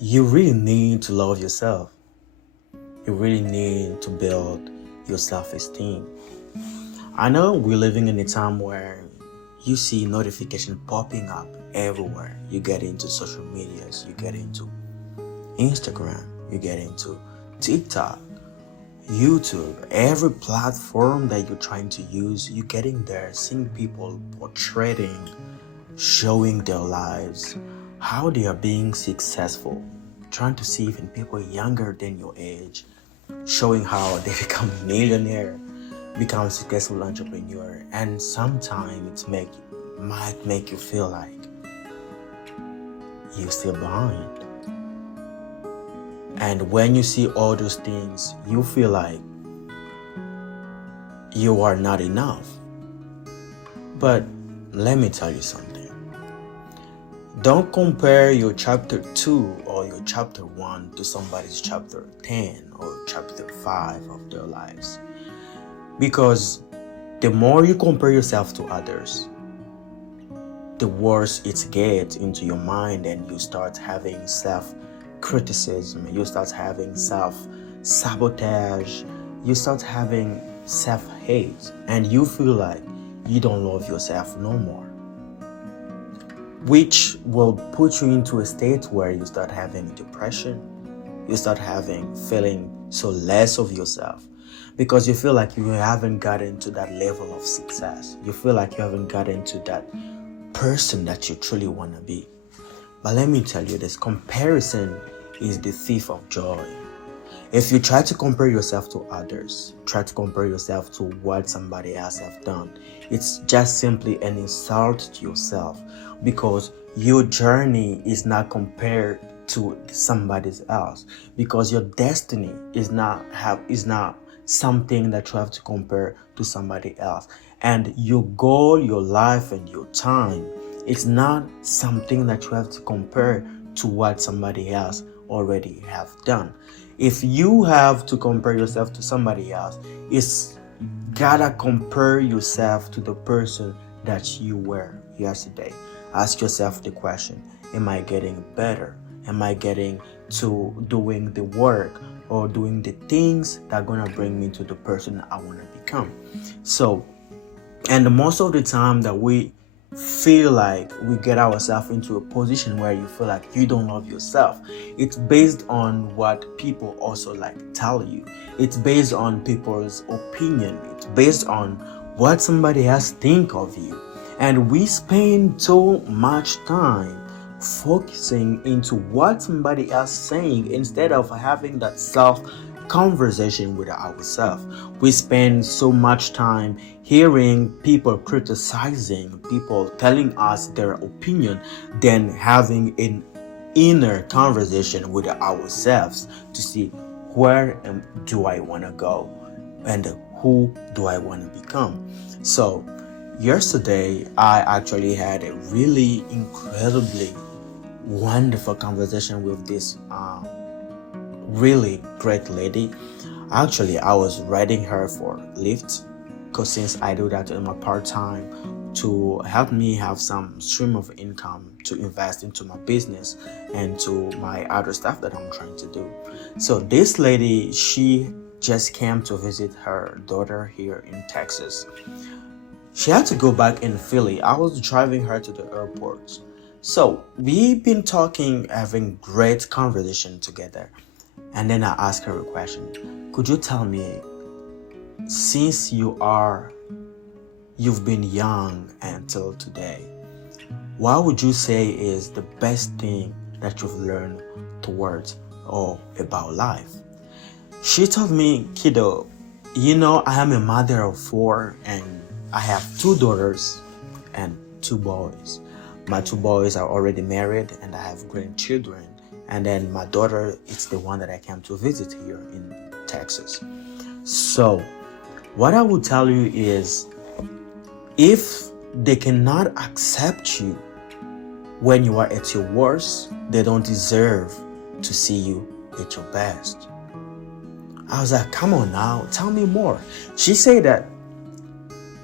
You really need to love yourself. You really need to build your self-esteem. I know we're living in a time where you see notification popping up everywhere. You get into social medias, you get into Instagram, you get into TikTok, YouTube, every platform that you're trying to use, you're getting there, seeing people portraying, showing their lives, how they are being successful, trying to see even people younger than your age, showing how they become millionaire, become successful entrepreneur, and sometimes might make you feel like you're still behind. And when you see all those things, you feel like you are not enough. But let me tell you something. Don't compare your chapter 2 or your chapter 1 to somebody's chapter 10 or chapter 5 of their lives. Because the more you compare yourself to others, the worse it gets into your mind, and you start having self-criticism, you start having self-sabotage, you start having self-hate, and you feel like you don't love yourself no more, which will put you into a state where you start having depression, you start feeling so less of yourself, because you feel like you haven't gotten to that level of success. You feel like you haven't gotten to that person that you truly want to be. But let me tell you this, comparison is the thief of joy. If you try to compare yourself to others, try to compare yourself to what somebody else have done, it's just simply an insult to yourself, because your journey is not compared to somebody else, because your destiny is not something that you have to compare to somebody else. And your goal, your life, and your time, it's not something that you have to compare to what somebody else already have done. If you have to compare yourself to somebody else, it's gotta compare yourself to the person that you were yesterday. Ask yourself the question, am I getting better? Am I getting to doing the work or doing the things that are gonna bring me to the person I wanna become? So, and most of the time that we feel like we get ourselves into a position where you feel like you don't love yourself, it's based on what people also like tell you. It's based on people's opinion. It's based on what somebody else think of you. And we spend so much time focusing into what somebody else saying instead of having that self conversation with ourselves. We spend so much time hearing people criticizing, people telling us their opinion, than having an inner conversation with ourselves to see where do I want to go and who do I want to become. So yesterday I actually had a really incredibly wonderful conversation with this really great lady. Actually, I was writing her for Lyft, because since I do that in my part-time to help me have some stream of income to invest into my business and to my other stuff that I'm trying to do. So this lady, she just came to visit her daughter here in Texas. She had to go back in Philly. I was driving her to the airport. So we've been talking, having great conversation together. And then I asked her a question. Could you tell me, since you've been young until today, what would you say is the best thing that you've learned towards or about life? She told me, kiddo, I am a mother of 4 and I have 2 daughters and 2 boys. My 2 boys are already married and I have grandchildren. And then my daughter, it's the one that I came to visit here in Texas. So what I will tell you is, if they cannot accept you when you are at your worst, they don't deserve to see you at your best. I was like, come on now, tell me more. She said that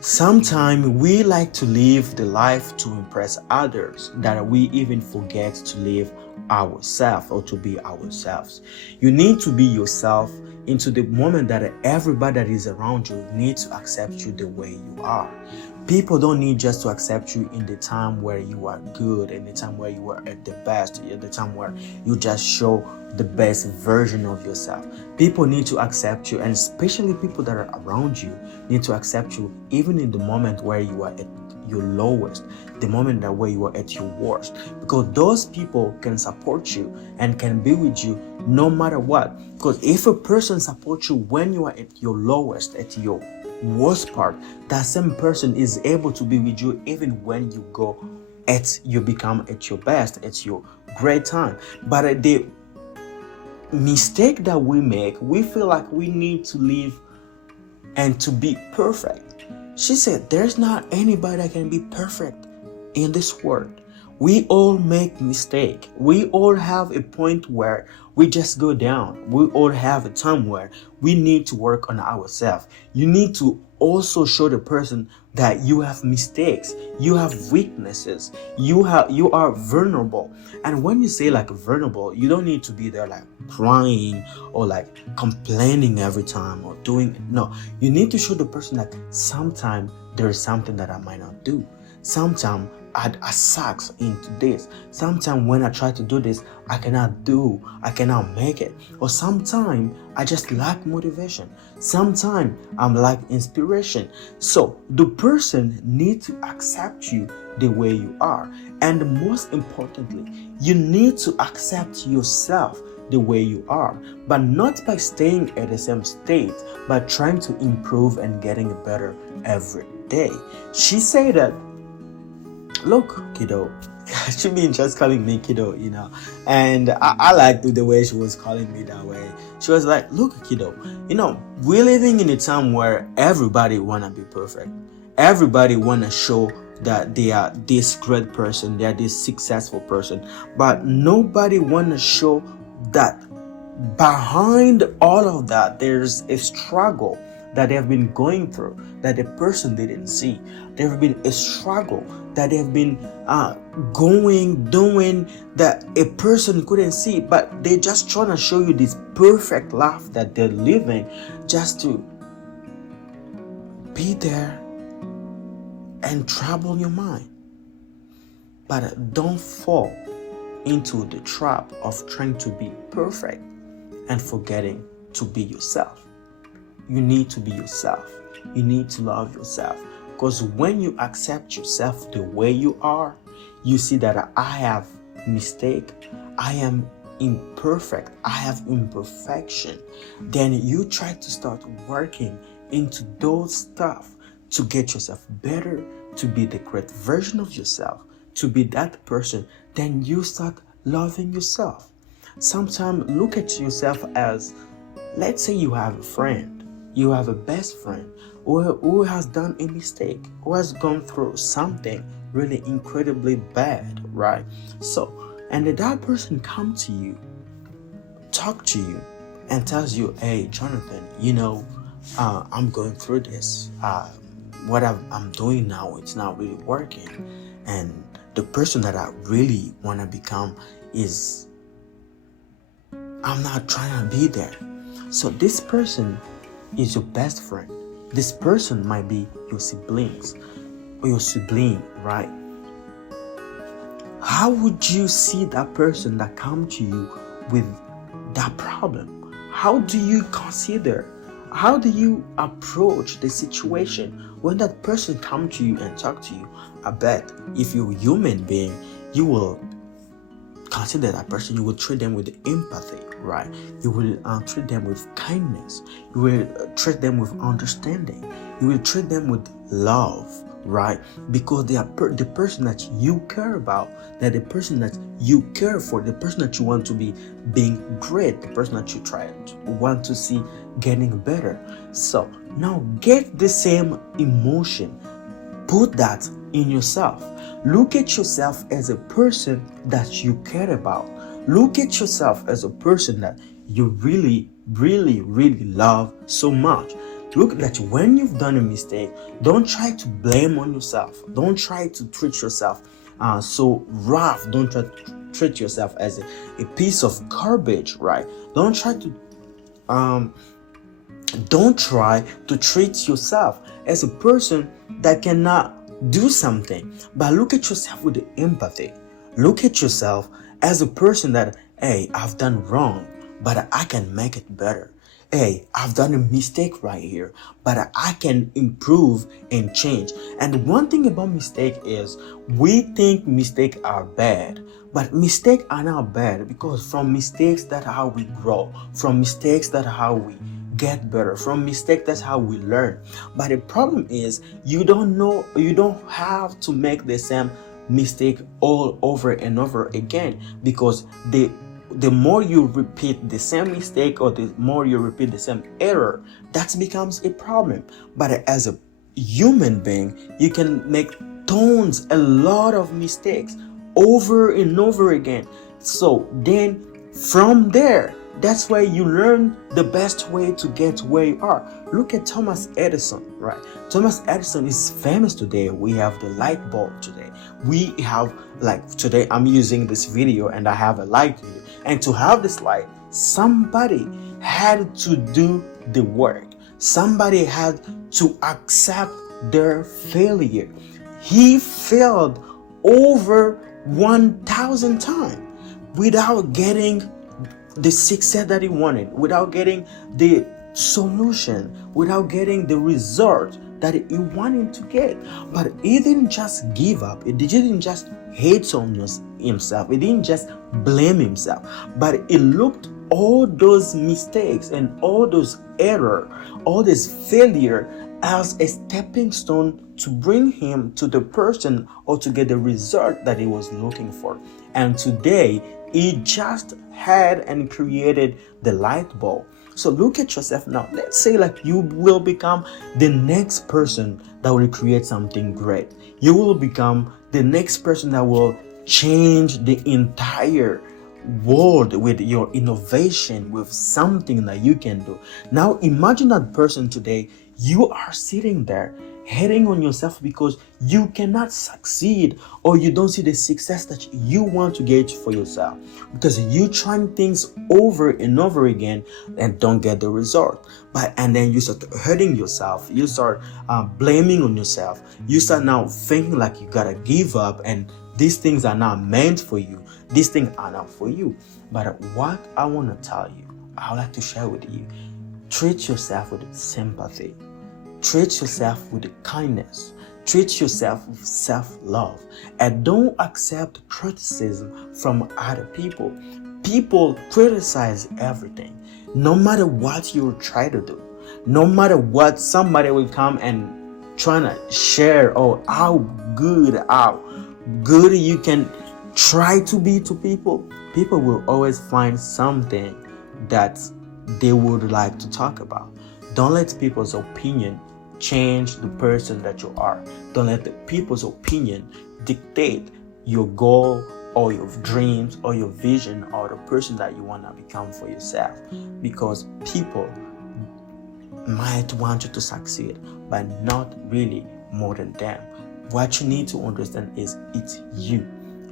sometimes we like to live the life to impress others that we even forget to live ourselves or to be ourselves. You need to be yourself into the moment that everybody that is around you needs to accept you the way you are. People don't need just to accept you in the time where you are good, in the time where you are at the best, in the time where you just show the best version of yourself. People need to accept you, and especially people that are around you need to accept you even in the moment where you are at your lowest, the moment that where you are at your worst, because those people can support you and can be with you no matter what. Because if a person supports you when you are at your lowest, at your worst part, that same person is able to be with you even when you become at your best, at your great time. But the mistake that we make, we feel like we need to live and to be perfect. She said there's not anybody that can be perfect in this world. We all make mistake. We all have a point where we just go down. We all have a time where we need to work on ourselves. You need to also show the person that you have mistakes, you have weaknesses, you are vulnerable. And when you say like vulnerable, you don't need to be there like crying or like complaining every time or doing no. You need to show the person that sometimes there is something that I might not do. Sometimes I sucks into this. Sometimes when I try to do this, I cannot make it. Or sometimes I just lack motivation. Sometimes I'm lack inspiration. So the person needs to accept you the way you are. And most importantly, you need to accept yourself the way you are, but not by staying at the same state, but trying to improve and getting better every day. She said that, look, kiddo. She been just calling me kiddo, and I liked the way she was calling me that way. She was like, look, kiddo, we're living in a time where everybody wanna be perfect. Everybody wanna show that they are this great person, they are this successful person, but nobody wanna show that behind all of that there's a struggle that they have been going through that the person didn't see. There have been a struggle that they have been doing that a person couldn't see, but they're just trying to show you this perfect life that they're living just to be there and trouble your mind. But don't fall into the trap of trying to be perfect and forgetting to be yourself. You need to be yourself. You need to love yourself. Because when you accept yourself the way you are, you see that I have mistake, I am imperfect, I have imperfection. Then you try to start working into those stuff to get yourself better, to be the great version of yourself, to be that person. Then you start loving yourself. Sometimes look at yourself as, let's say you have a friend. You have a best friend who has done a mistake, who has gone through something really incredibly bad, right? So, and that person come to you, talk to you, and tells you, hey, Jonathan, I'm going through this. What I'm doing now, it's not really working. And the person that I really want to become is, I'm not trying to be there. So this person is your best friend. This person might be your siblings or your sibling, right? How would you see that person that come to you with that problem? How do you consider? How do you approach the situation when that person come to you and talk to you? I bet if you're a human being, you will consider that person. You will treat them with empathy, right? You will treat them with kindness. You will treat them with understanding. You will treat them with love, right? Because they are the person that you care about. They're the person that you care for. The person that you want to be being great. The person that you want to see getting better. So now get the same emotion. Put that in yourself. Look at yourself as a person that you care about. Look at yourself as a person that you really, really, really love so much. Look that when you've done a mistake, don't try to blame on yourself. Don't try to treat yourself so rough. Don't try to treat yourself as a piece of garbage, right? Don't try to um don't try to treat yourself as a person that cannot do something, but look at yourself with empathy. Look at yourself as a person that, hey, I've done wrong, but I can make it better. Hey, I've done a mistake right here, but I can improve and change. And one thing about mistake is we think mistakes are bad, but mistakes are not bad, because from mistakes that's how we grow. From mistakes that's how we get better. From mistake, that's how we learn. But the problem is you don't have to make the same mistake all over and over again, because the more you repeat the same mistake, or the more you repeat the same error, that becomes a problem. But as a human being, you can make a lot of mistakes over and over again. So then from there, that's where you learn the best way to get where you are. Look at Thomas Edison, right? Thomas Edison is famous today. We have the light bulb today. We have, like today, I'm using this video and I have a light here. And to have this light, somebody had to do the work. Somebody had to accept their failure. He failed over 1,000 times without getting the success that he wanted, without getting the solution, without getting the result that he wanted to get. But he didn't just give up. He didn't just hate on himself. He didn't just blame himself. But he looked all those mistakes and all those error, all this failure as a stepping stone to bring him to the person or to get the result that he was looking for. And today, he just had and created the light bulb. So look at yourself now. Let's say like you will become the next person that will create something great. You will become the next person that will change the entire world with your innovation, with something that you can do. Now imagine that person today. You are sitting there hating on yourself because you cannot succeed, or you don't see the success that you want to get for yourself, because you trying things over and over again and don't get the result. And then you start hurting yourself. You start blaming on yourself. You start now thinking like you gotta give up, and these things are not meant for you. These things are not for you. But what I want to tell you, I would like to share with you, treat yourself with sympathy. Treat yourself with kindness. Treat yourself with self-love. And don't accept criticism from other people. People criticize everything. No matter what you try to do, no matter what, somebody will come and trying to share, oh, how good you can try to be to people. People will always find something that they would like to talk about. Don't let people's opinion change the person that you are. Don't let the people's opinion dictate your goal or your dreams or your vision or the person that you want to become for yourself, because people might want you to succeed, but not really more than them. What you need to understand is it's you.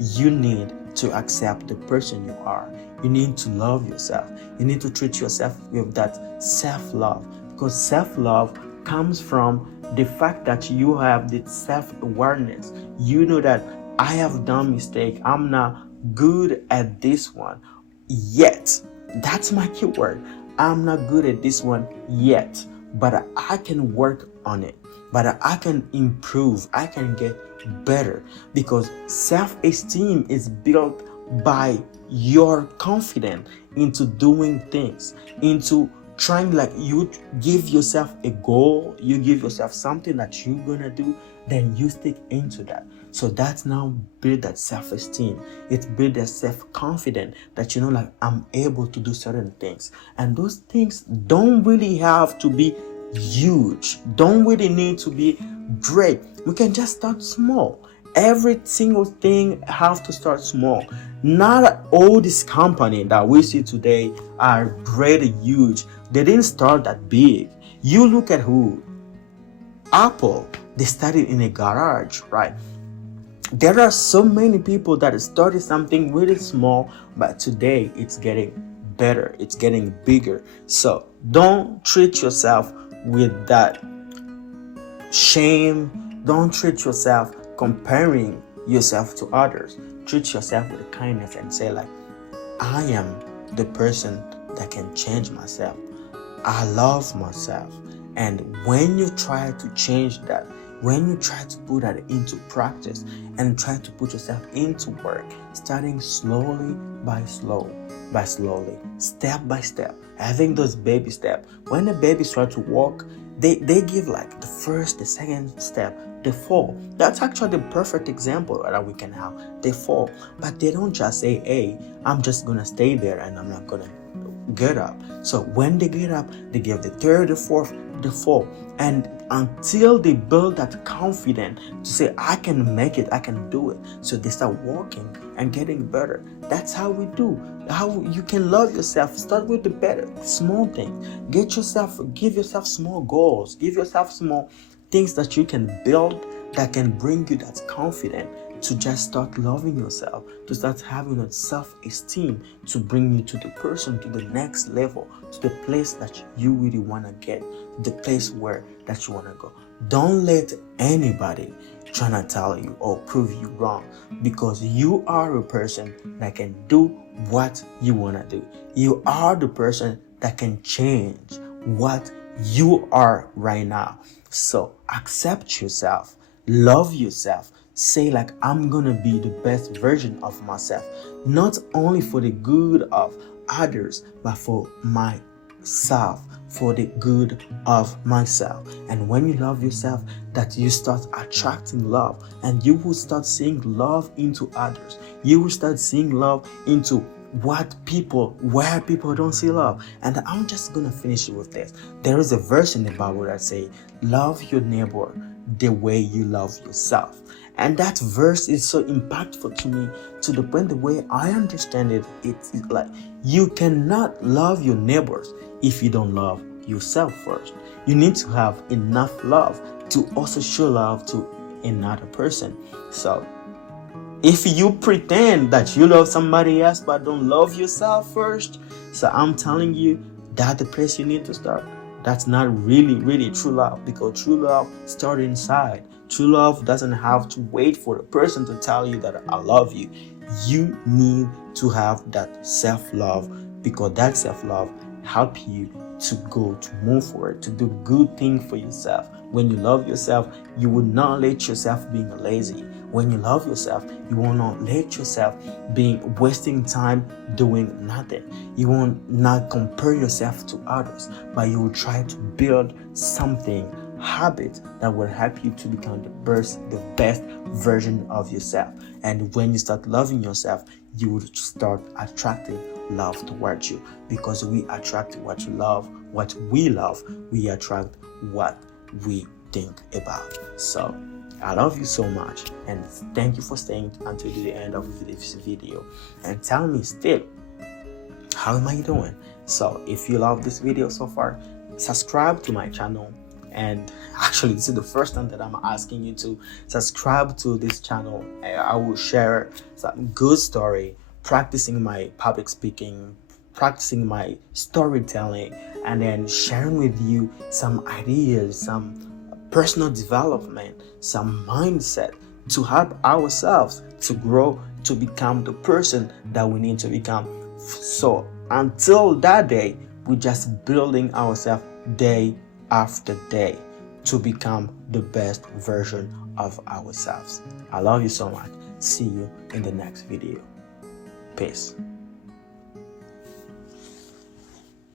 You need to accept the person you are. You need to love yourself. You need to treat yourself with that self-love, because self-love comes from the fact that you have the self-awareness. You know that I have done mistake. I'm not good at this one yet. That's my keyword. I'm not good at this one yet, but I can work on it. But I can improve. I can get better, because self-esteem is built by your confidence into doing things, into trying. Like you give yourself a goal, you give yourself something that you're gonna do, then you stick into that. So that's now build that self-esteem. It's build that self-confidence that you know, like I'm able to do certain things, and those things don't really have to be huge, don't really need to be great. We can just start small. Every single thing have to start small. Not all these companies that we see today are great and huge. They didn't start that big. You look at who? Apple. They started in a garage, right? There are so many people that started something really small, but today it's getting better, it's getting bigger. So don't treat yourself with that shame. Don't treat yourself comparing yourself to others. Treat yourself with kindness and say like, I am the person that can change myself. I love myself. And when you try to change that, when you try to put that into practice and try to put yourself into work, starting slowly, step by step, having those baby steps. When the babies try to walk, they give like the first, the second step, they fall. That's actually the perfect example that we can have. They fall, but they don't just say, hey, I'm just gonna stay there and I'm not gonna get up. So when they get up, they give the third, the fourth, the fourth, and until they build that confidence to say, I can make it, I can do it. So they start walking and getting better. That's how we do. How you can love yourself. Start with the better, small things. Give yourself small goals. Give yourself small things that you can build that can bring you that confidence to just start loving yourself, to start having that self-esteem, to bring you to the person, to the next level, to the place that you really want to get, the place where that you want to go. Don't let anybody trying to tell you or prove you wrong, because you are a person that can do what you want to do. You are the person that can change what you are right now. So accept yourself, love yourself. Say like, I'm gonna be the best version of myself, not only for the good of others, but for myself, for the good of myself. And when you love yourself, that you start attracting love, and you will start seeing love into others. You will start seeing love into where people don't see love. And I'm just gonna finish it with this. There is a verse in the Bible that says, love your neighbor the way you love yourself. And that verse is so impactful to me, to the point the way I understand it, it's like, you cannot love your neighbors if you don't love yourself first. You need to have enough love to also show love to another person. So if you pretend that you love somebody else but don't love yourself first, so I'm telling you, that's the place you need to start. That's not really true love, because true love starts inside. True love doesn't have to wait for the person to tell you that I love you. You need to have that self-love, because that self-love helps you to move forward, to do good things for yourself. When you love yourself, you will not let yourself being lazy. When you love yourself, you will not let yourself being wasting time doing nothing. You will not compare yourself to others, but you will try to build something, habit that will help you to become the best version of yourself. And when you start loving yourself, you will start attracting love towards you, because we attract what we love, we attract what we think about. So I love you so much, and thank you for staying until the end of this video. And tell me still, how am I doing? So if you love this video so far, subscribe to my channel. And actually, this is the first time that I'm asking you to subscribe to this channel. I will share some good story, practicing my public speaking, practicing my storytelling, and then sharing with you some ideas, some personal development, some mindset to help ourselves to grow, to become the person that we need to become. So until that day, we're just building ourselves day after day to become the best version of ourselves. I love you so much. See you in the next video. Peace.